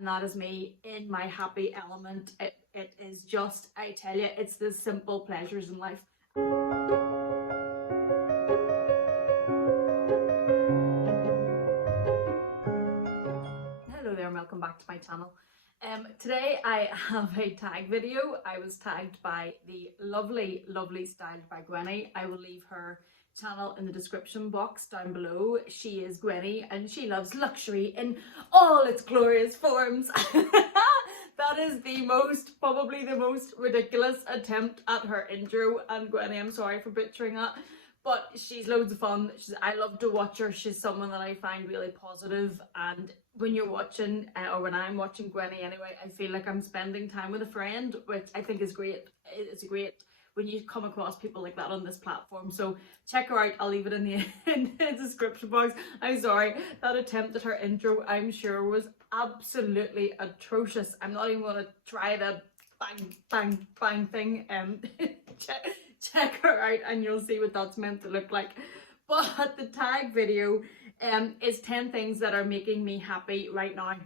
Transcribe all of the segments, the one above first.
And that is me in my happy element. It is just, I tell you, it's the simple pleasures in life. Hello there and welcome back to my channel. Today I have a tag video. I was tagged by the lovely Styled by Gwenny. I will leave her channel in the description box down below. She is Gwenny and she loves luxury in all its glorious forms. That is probably the most ridiculous attempt at her intro, and Gwenny, I'm sorry for butchering that, but she's loads of fun. I love to watch her. She's someone that I find really positive, and when you're watching, or when I'm watching Gwenny anyway, I feel like I'm spending time with a friend, which I think is great. It's great when you come across people like that on this platform. So check her out. I'll leave it in the description box. I'm sorry, that attempt at her intro, I'm sure, was absolutely atrocious. I'm not even going to try the bang thing. Check her out and you'll see what that's meant to look like. But the tag video is 10 things that are making me happy right now.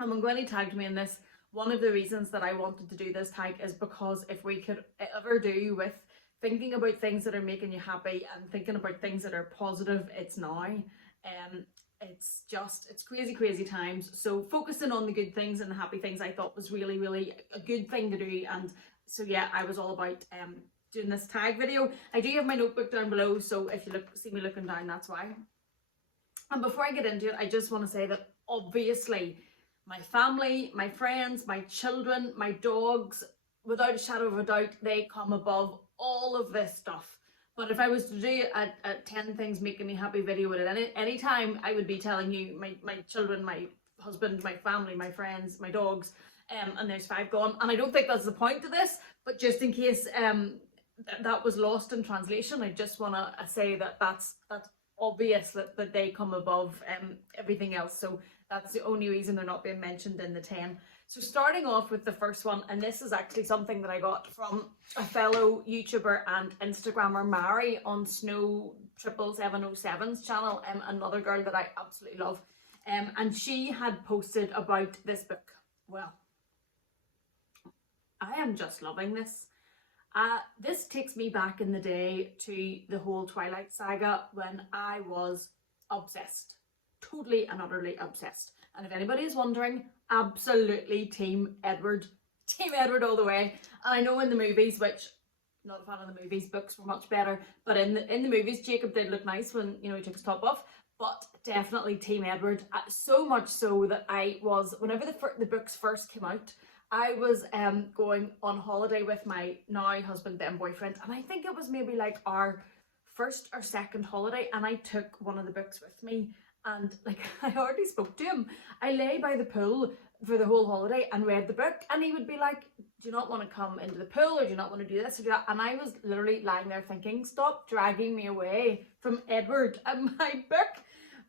And when Gwenny tagged me in this, one of the reasons that I wanted to do this tag is because if we could ever do with thinking about things that are making you happy and thinking about things that are positive, it's now. It's crazy times. So focusing on the good things and the happy things I thought was really a good thing to do. And so yeah, I was all about doing this tag video. I do have my notebook down below, so if you see me looking down, that's why. And before I get into it, I just want to say that obviously my family, my friends, my children, my dogs, without a shadow of a doubt, they come above all of this stuff. But if I was to do a 10 things making me happy video at any time, I would be telling you my children, my husband, my family, my friends, my dogs, and there's 5 gone. And I don't think that's the point of this, but just in case that was lost in translation, I just want to say that that's obvious that they come above everything else. So that's the only reason they're not being mentioned in the 10. So starting off with the first one, and this is actually something that I got from a fellow YouTuber and Instagrammer, Mary, on Snow 777's channel, another girl that I absolutely love. And she had posted about this book. Well, I am just loving this. This takes me back in the day to the whole Twilight saga when I was obsessed. Totally and utterly obsessed. And if anybody is wondering, absolutely Team Edward all the way. And I know in the movies, which not a fan of the movies, books were much better, but in the movies Jacob did look nice when, you know, he took his top off, but definitely Team Edward. So much so that I was, whenever the books first came out, I was going on holiday with my now husband then boyfriend, and I think it was maybe like our first or second holiday, and I took one of the books with me. And like, I hardly spoke to him. I lay by the pool for the whole holiday and read the book, and he would be like, do you not want to come into the pool, or do you not want to do this or do that? And I was literally lying there thinking, stop dragging me away from Edward and my book.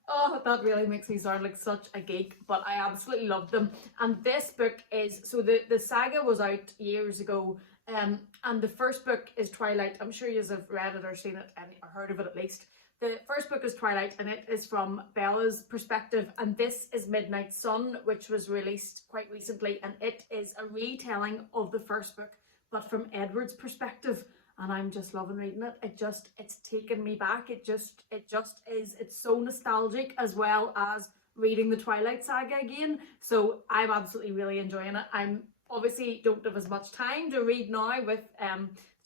Oh, that really makes me sound like such a geek, but I absolutely loved them. And this book is, so the saga was out years ago, and the first book is Twilight. I'm sure you have read it or seen it or heard of it at least. The first book is Twilight, and it is from Bella's perspective, and this is Midnight Sun, which was released quite recently, and it is a retelling of the first book, but from Edward's perspective, and I'm just loving reading it. It's taken me back. It just is. It's so nostalgic, as well as reading the Twilight saga again, so I'm absolutely really enjoying it. I'm obviously don't have as much time to read now with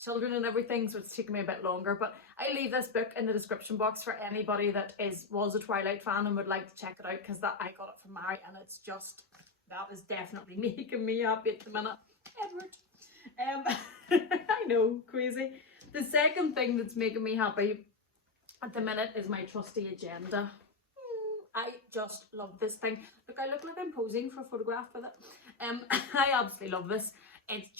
children and everything, so it's taken me a bit longer, but I leave this book in the description box for anybody that was a Twilight fan and would like to check it out, because I got it from Mary, and it's just, that is definitely making me happy at the minute. Edward. I know, crazy. The second thing that's making me happy at the minute is my trusty agenda. I just love this thing. Look, I look like I'm posing for a photograph with it. I absolutely love this. It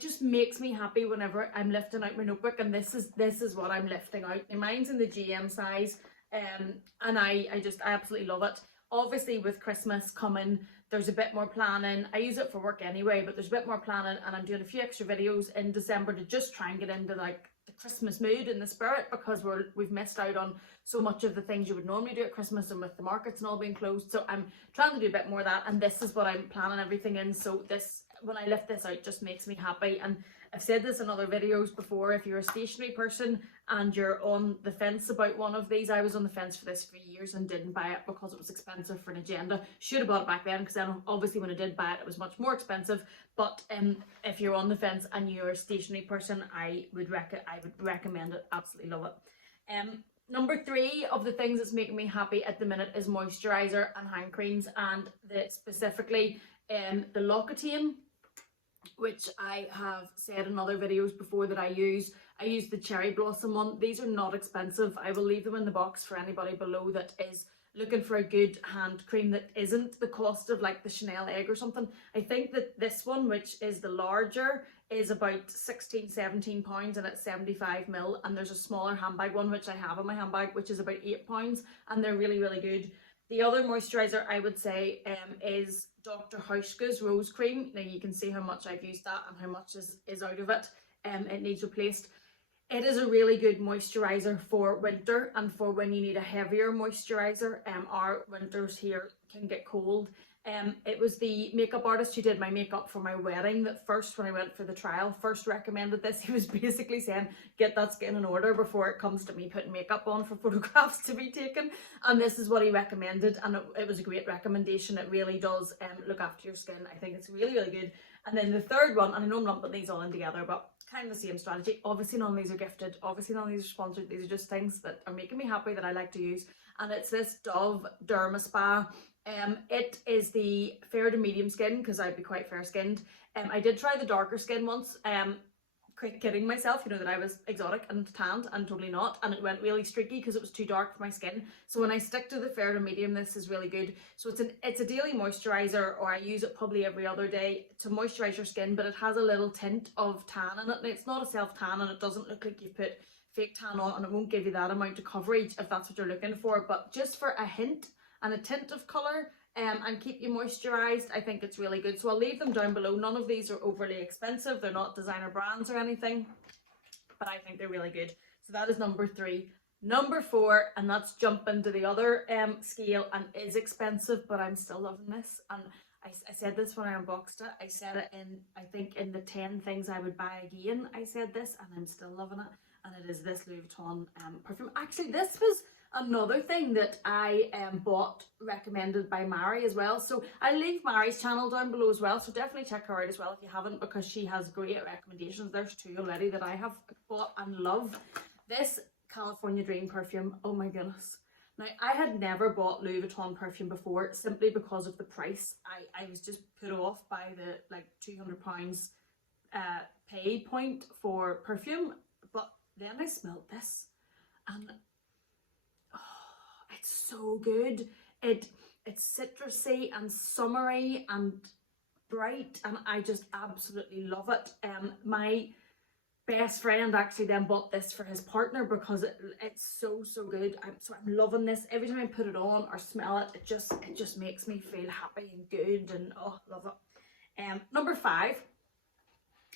just makes me happy whenever I'm lifting out my notebook, and this is what I'm lifting out. Mine's in the GM size, and I absolutely love it. Obviously with Christmas coming, there's a bit more planning. I use it for work anyway, but there's a bit more planning, and I'm doing a few extra videos in December to just try and get into like the Christmas mood and the spirit, because we've missed out on so much of the things you would normally do at Christmas, and with the markets and all being closed. So I'm trying to do a bit more of that, and this is what I'm planning everything in. So this, when I lift this out, just makes me happy. And I've said this in other videos before, if you're a stationery person and you're on the fence about one of these, I was on the fence for this for years and didn't buy it because it was expensive for an agenda. Should have bought it back then, because then obviously when I did buy it, it was much more expensive. But if you're on the fence and you're a stationery person, I would recommend it. Absolutely love it. Number 3 of the things that's making me happy at the minute is moisturiser and hand creams, and specifically the L'Occitane, which I have said in other videos before that I use. I use the Cherry Blossom one. These are not expensive. I will leave them in the box for anybody below that is looking for a good hand cream that isn't the cost of like the Chanel egg or something. I think that this one, which is the larger, is about 16-17 pounds, and it's 75 ml. And there's a smaller handbag one, which I have in my handbag, which is about 8 pounds, and they're really, really good. The other moisturiser I would say is Dr. Hauschka's Rose Cream. Now you can see how much I've used that and how much is out of it. It needs replaced. It is a really good moisturiser for winter and for when you need a heavier moisturiser. Our winters here can get cold. It was the makeup artist who did my makeup for my wedding that first, when I went for the trial, first recommended this. He was basically saying, get that skin in order before it comes to me putting makeup on for photographs to be taken. And this is what he recommended, and it was a great recommendation. It really does look after your skin. I think it's really, really good. And then the third one, and I know I'm lumping these all in together, but kind of the same strategy. Obviously none of these are gifted. Obviously none of these are sponsored. These are just things that are making me happy that I like to use. And it's this Dove Derma Spa. It is the fair to medium skin, because I'd be quite fair skinned. I did try the darker skin once, quite kidding myself, you know, that I was exotic and tanned, and totally not, and it went really streaky because it was too dark for my skin. So when I stick to the fair to medium, this is really good. So it's a daily moisturiser, or I use it probably every other day to moisturise your skin, but it has a little tint of tan in it. And it's not a self tan, and it doesn't look like you've put fake tan on, and it won't give you that amount of coverage if that's what you're looking for. But just for a hint and a tint of colour, and keep you moisturised, I think it's really good. So I'll leave them down below. None of these are overly expensive. They're not designer brands or anything, but I think they're really good. So that is number 3. Number 4, and that's jumping to the other scale, and is expensive, but I'm still loving this. And I said this when I unboxed it. I said it in, I think, in the 10 things I would buy again. I said this, and I'm still loving it. And it is this Louis Vuitton perfume. Actually, this was another thing that I bought, recommended by Mary as well. So I'll leave Mary's channel down below as well, so definitely check her out as well if you haven't, because she has great recommendations. There's 2 already that I have bought and love. This California Dream perfume, oh my goodness. Now, I had never bought Louis Vuitton perfume before, simply because of the price. I was just put off by the like £200 pay point for perfume, but then I smelled this, and it's so good. It's citrusy and summery and bright, and I just absolutely love it. My best friend actually then bought this for his partner because it's so good. I'm loving this. Every time I put it on or smell it, it just makes me feel happy and good, and oh, love it. Number 5,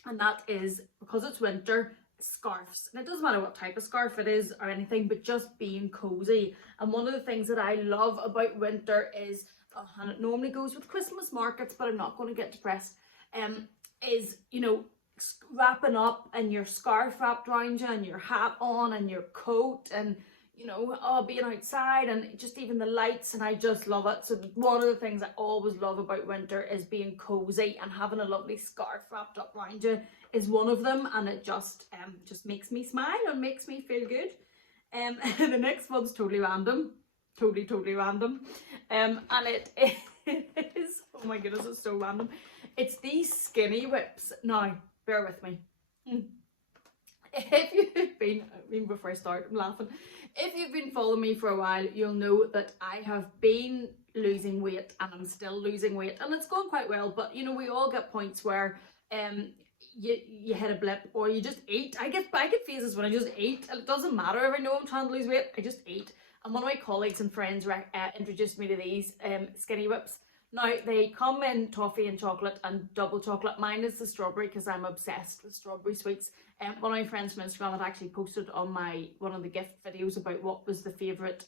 and that is, because it's winter, scarves. And it doesn't matter what type of scarf it is or anything, but just being cozy. And one of the things that I love about winter is, and it normally goes with Christmas markets, but I'm not going to get depressed, is, you know, wrapping up and your scarf wrapped around you and your hat on and your coat, and you know, being outside, and just even the lights, and I just love it. So one of the things I always love about winter is being cozy, and having a lovely scarf wrapped up around you is one of them, and it just makes me smile and makes me feel good. The next one's totally random, totally random, and it is, oh my goodness, it's so random. It's these skinny whips. Now, bear with me. If you've been, even before I start, I'm laughing. If you've been following me for a while, you'll know that I have been losing weight, and I'm still losing weight, and it's going quite well. But you know, we all get points where you hit a blip, or you just eat. I get phases when I just eat, and it doesn't matter if I know I'm trying to lose weight. I just eat. And one of my colleagues and friends introduced me to these skinny whips. Now, they come in toffee and chocolate and double chocolate. Mine is the strawberry because I'm obsessed with strawberry sweets. One of my friends from Instagram had actually posted on one of the gift videos about what was the favourite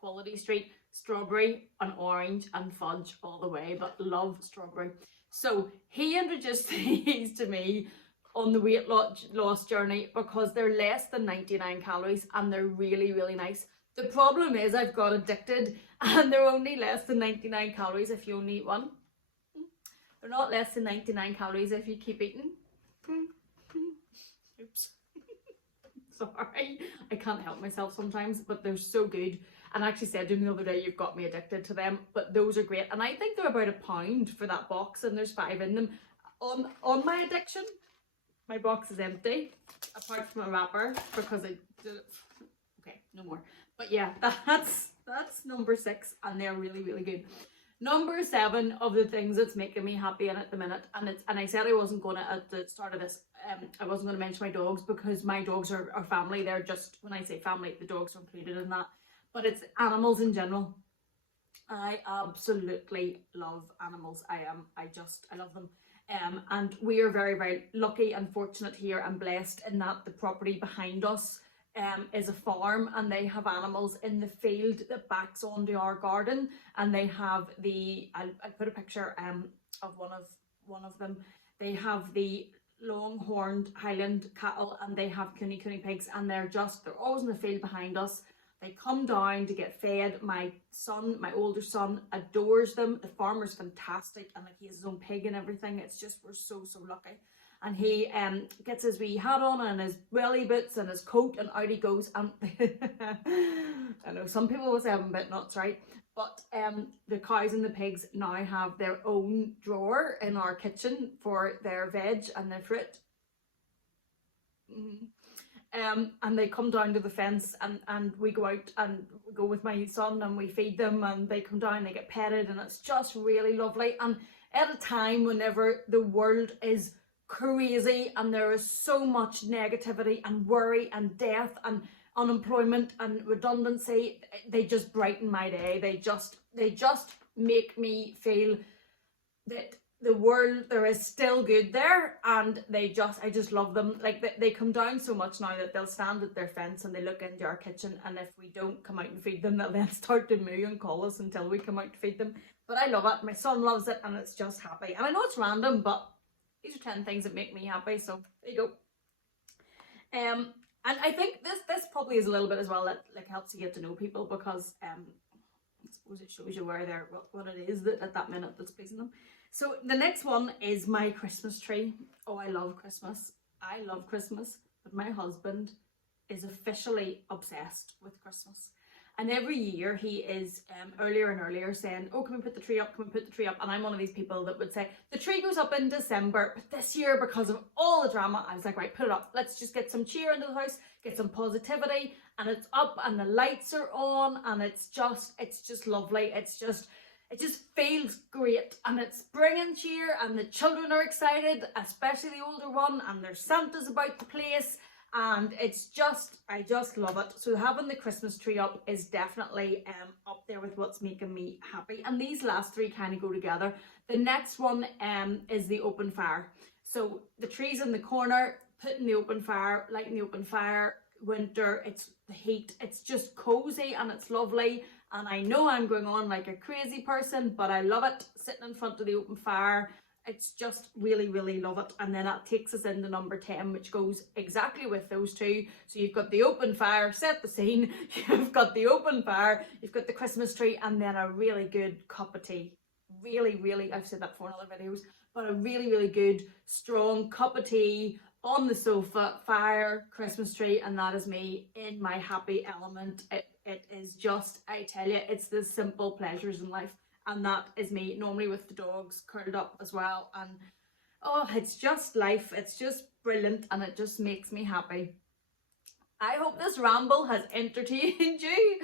quality street. Strawberry and orange and fudge all the way, but love strawberry. So he introduced these to me on the weight loss journey because they're less than 99 calories and they're really, really nice. The problem is I've got addicted and they're only less than 99 calories if you only eat one. They're not less than 99 calories if you keep eating. Oops. Sorry, I can't help myself sometimes, but they're so good. And I actually said to him the other day, you've got me addicted to them, but those are great. And I think they're about £1 for that box and there's 5 in them. On my addiction, my box is empty, apart from a wrapper, because I did it. Okay, no more. But yeah, that's number 6 and they're really, really good. Number 7 of the things that's making me happy at the minute, and I said I wasn't gonna at the start of this, I wasn't gonna mention my dogs because my dogs are family. They're just, when I say family, the dogs are included in that. But it's animals in general. I absolutely love animals. I love them. And we are very, very lucky and fortunate here and blessed in that the property behind us is a farm and they have animals in the field that backs onto our garden, and they have I'll put a picture of one of them. They have the long-horned Highland cattle and they have cooney pigs, and they're always in the field behind us. They come down to get fed. My older son adores them. The farmer's fantastic and like he has his own pig and everything. It's just, we're so lucky. And he gets his wee hat on and his welly boots and his coat and out he goes. And I know some people will say I'm a bit nuts, right? But the cows and the pigs now have their own drawer in our kitchen for their veg and their fruit. And they come down to the fence and we go out and go with my son and we feed them and they come down, they get petted, and it's just really lovely. And at a time whenever the world is crazy and there is so much negativity and worry and death and unemployment and redundancy, they just brighten my day. They just make me feel that the world, there is still good there, and I just love them. Like they come down so much now that they'll stand at their fence and they look into our kitchen, and if we don't come out and feed them, they'll then start to moo and call us until we come out to feed them. But I love it, my son loves it, and it's just happy. And I know it's random, but these are 10 things that make me happy, so there you go. And I think this probably is a little bit as well that like helps you get to know people, because I suppose it shows you where they're, what it is that at that minute that's pleasing them. So the next one is my Christmas tree. Oh, I love Christmas. I love Christmas, but my husband is officially obsessed with Christmas. And every year he is earlier and earlier saying, oh, can we put the tree up? Can we put the tree up? And I'm one of these people that would say, the tree goes up in December, but this year, because of all the drama, I was like, right, put it up. Let's just get some cheer into the house, get some positivity, and it's up and the lights are on, and it's just lovely. It just feels great, and it's bringing cheer, and the children are excited, especially the older one, and there's Santa's about the place, and I just love it. So having the Christmas tree up is definitely up there with what's making me happy, and these last 3 kind of go together. The next one is the open fire. So the tree's in the corner, putting the open fire, lighting the open fire. Winter, it's the heat, it's just cozy and it's lovely. And I know I'm going on like a crazy person, but I love it, sitting in front of the open fire. It's just really, really love it. And then that takes us into number 10, which goes exactly with those 2. So you've got the open fire, set the scene, you've got the open fire, you've got the Christmas tree, and then a really good cup of tea. Really, really, I've said that before in other videos, but a really, really good, strong cup of tea on the sofa, fire, Christmas tree, and that is me in my happy element. It is just, I tell you, it's the simple pleasures in life, and that is me, normally with the dogs curled up as well. And oh, it's just life, it's just brilliant, and it just makes me happy. I hope this ramble has entertained you.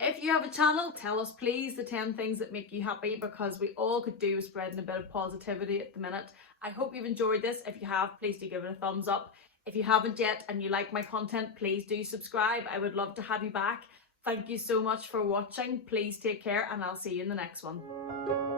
If you have a channel, tell us please the 10 things that make you happy, because we all could do with spreading a bit of positivity at the minute. I hope you've enjoyed this. If you have, please do give it a thumbs up. If you haven't yet and you like my content, please do subscribe. I would love to have you back. Thank you so much for watching. Please take care and I'll see you in the next one.